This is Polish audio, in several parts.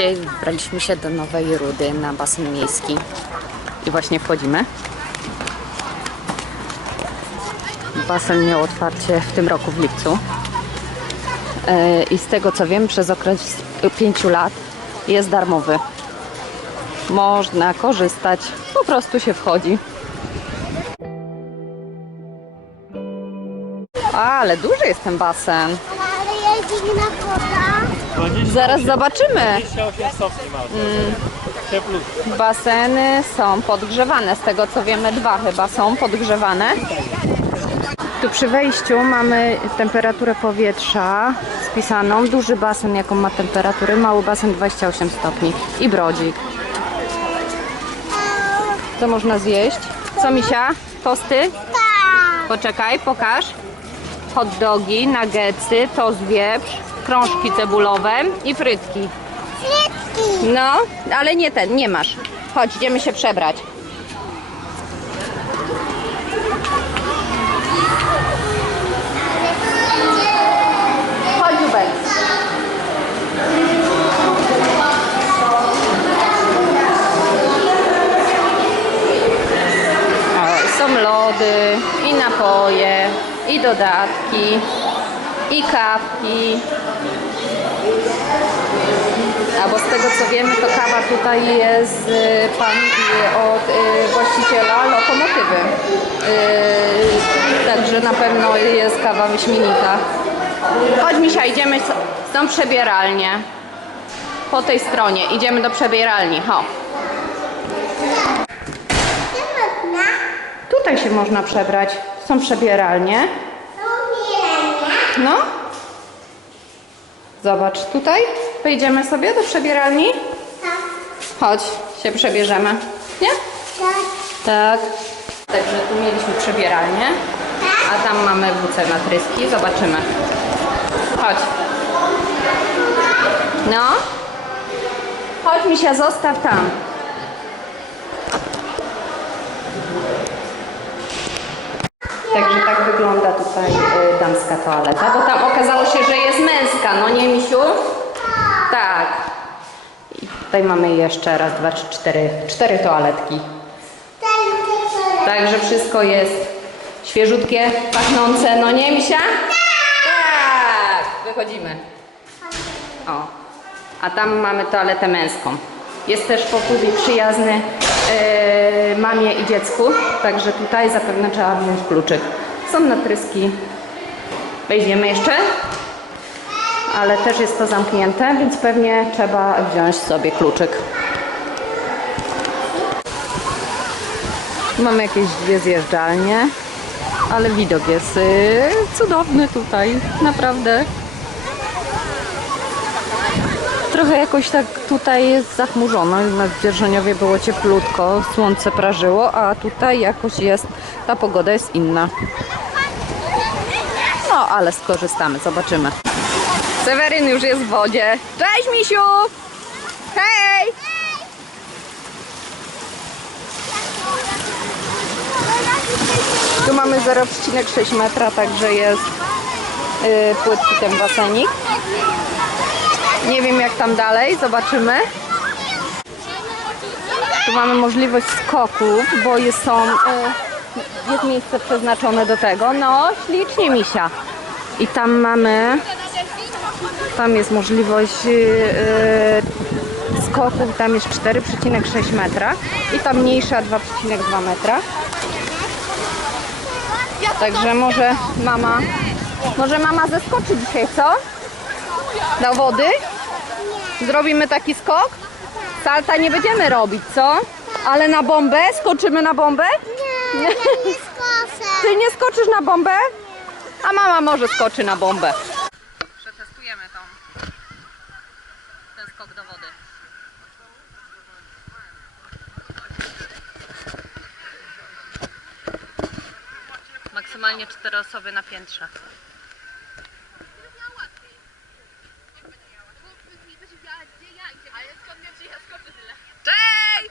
Dzisiaj wybraliśmy się do Nowej Rudy na basen miejski i właśnie wchodzimy. Basen miał otwarcie w tym roku w lipcu. E, I z tego co wiem, przez okres 5 lat jest darmowy. Można korzystać, po prostu się wchodzi. Ale duży jest ten basen. Ale ja zimna woda. Zaraz zobaczymy. 28 stopni ma. Mm. Plus. Baseny są podgrzewane. Z tego co wiemy, dwa chyba są podgrzewane. Tu przy wejściu mamy temperaturę powietrza spisaną. Duży basen, jaką ma temperaturę, mały basen 28 stopni i brodzik. Co można zjeść? Co misia? Tosty? Tak. Poczekaj, pokaż. Hot dogi, nuggetsy, tost wieprz, krążki cebulowe i frytki. Frytki. No, ale nie ten, nie masz. Chodź, idziemy się przebrać. Chodź, Jubek. O, są lody i napoje, i dodatki, i kawki. A bo z tego co wiemy, to kawa tutaj jest y, pan y, od y, właściciela lokomotywy. Y, Także na pewno jest kawa wyśmienita. Chodź Misia, idziemy, s- są przebieralnie. Po tej stronie, idziemy do przebieralni. Ho. Tutaj się można przebrać. Są przebieralnie. No. Zobacz tutaj. Pojedziemy sobie do przebieralni. Tak. Chodź, się przebierzemy. Nie? Tak. Tak. Także tu mieliśmy przebieralnię, a tam mamy WC na tryski. Zobaczymy. Chodź. No. Chodź Misia, zostaw tam. Także tak wygląda tutaj damska toaleta, bo tam okazało się, że jest męska, no nie Misiu? Tak. I tutaj mamy jeszcze raz, dwa, trzy, cztery, cztery toaletki. Także wszystko jest świeżutkie, pachnące, no nie Misia? Tak! Wychodzimy. O. A tam mamy toaletę męską. Jest też pokój przyjazny yy, mamie i dziecku, także tutaj zapewne trzeba wziąć kluczyk. Są natryski. Wejdziemy jeszcze? Ale też jest to zamknięte, więc pewnie trzeba wziąć sobie kluczyk. Mamy jakieś dwie zjeżdżalnie, ale widok jest y, cudowny tutaj, naprawdę. Trochę jakoś tak tutaj jest zachmurzono, na Dzierżoniowie było cieplutko, słońce prażyło, a tutaj jakoś jest, ta pogoda jest inna. No, ale skorzystamy, zobaczymy. Seweryn już jest w wodzie. Cześć, Misiu! Hej! Tu mamy 0,6 metra, także jest yy, płytki ten basenik. Nie wiem jak tam dalej, zobaczymy. Tu mamy możliwość skoków, bo są, yy, jest miejsce przeznaczone do tego. No, ślicznie misia. I tam mamy, tam jest możliwość yy, skoków, tam jest 4,6 metra i ta mniejsza 2,2 metra. Także może mama, może mama zeskoczy dzisiaj, co? Do wody? Zrobimy taki skok? Salta nie będziemy robić, co? Ale na bombę? Skoczymy na bombę? Nie, skoszę. Ty nie skoczysz na bombę? A mama może skoczy na bombę. Przetestujemy tą, ten skok do wody. Maksymalnie cztery osoby na piętrze. Cześć!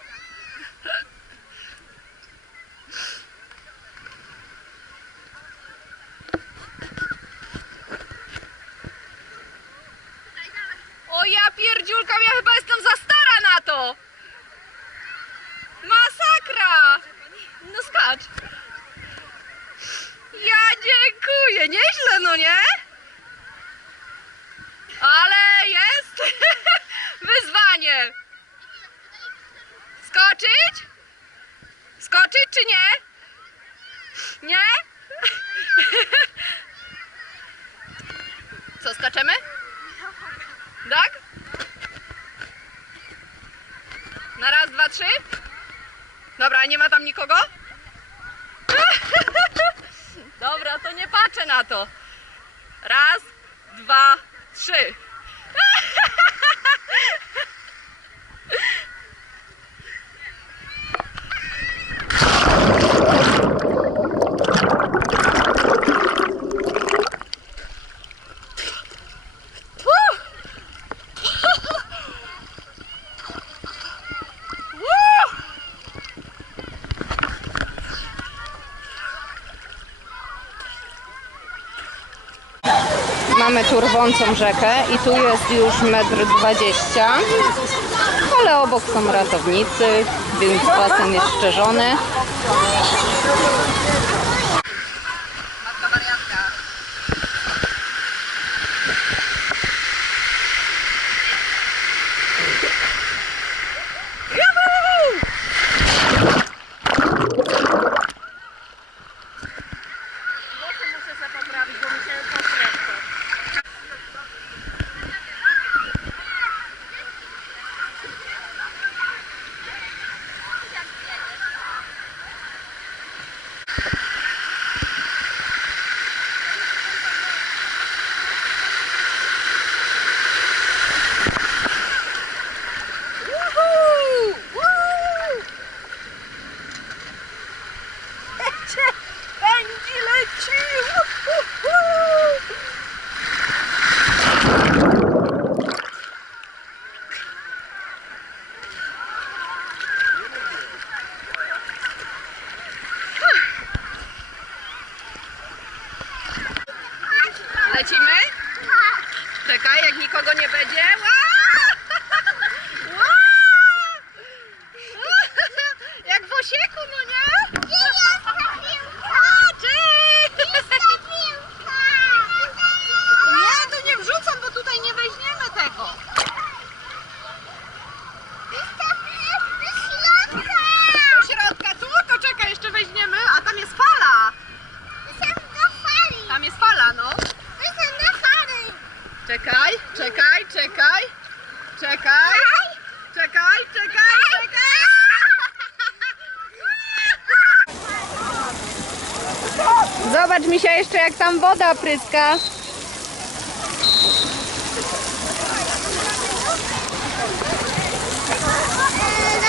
O ja pierdziulka, ja chyba jestem za to! Masakra! No skacz. Ja dziękuję. Nieźle, no nie? Ale jest wyzwanie. Skoczyć? Skoczyć czy nie? Nie? Co, skaczemy? Tak? Na raz, dwa, trzy? Dobra, nie ma tam nikogo? Dobra, to nie patrzę na to. Raz, dwa, trzy. Mamy tu rwącą rzekę i tu jest już metr dwadzieścia, ale obok są ratownicy, więc basen jest szczerzony. Matka wariatka. muszę sobie poprawić, bo mi się pokręca. Pędzi, leci! Lecimy? Czekaj, jak nikogo nie będzie. Ła! Ła! Jak w osieku, no nie? Gdzie jest ta piłka? Cześć! Jest ta piłka! Nie, tu nie wrzucam, bo tutaj nie weźmiemy tego. Jest ta piłka! Do środka! Do środka, tu, to czekaj, jeszcze weźmiemy, a tam jest fala. Jestem do fali! Tam jest fala, no. Jestem do fali! Czekaj, czekaj, czekaj. Czekaj, czekaj, czekaj, czekaj. Zobacz Misia jeszcze jak tam woda pryska.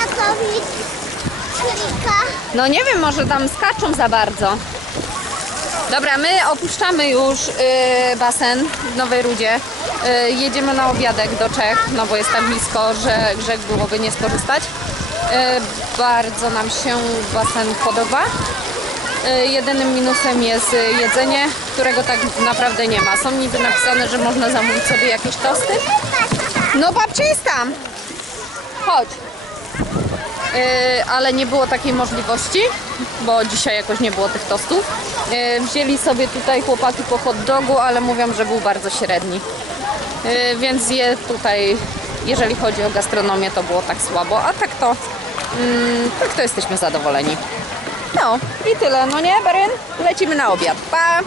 Ratownik klika. No nie wiem, może tam skaczą za bardzo. Dobra, my opuszczamy już y, basen w Nowej Rudzie. Y, jedziemy na obiadek do Czech, no bo jest tam blisko, że grzech byłoby nie skorzystać. Y, bardzo nam się basen podoba. Y, jedynym minusem jest y, jedzenie, którego tak naprawdę nie ma. Są niby napisane, że można zamówić sobie jakieś tosty. No babcia jest tam. Chodź. Yy, ale nie było takiej możliwości, bo dzisiaj jakoś nie było tych tostów. Yy, wzięli sobie tutaj chłopaki po hot dogu, ale mówią, że był bardzo średni. Yy, więc je tutaj, jeżeli chodzi o gastronomię, to było tak słabo, a tak to, mm, tak to jesteśmy zadowoleni. No i tyle, no nie, Baryn? Lecimy na obiad. Pa!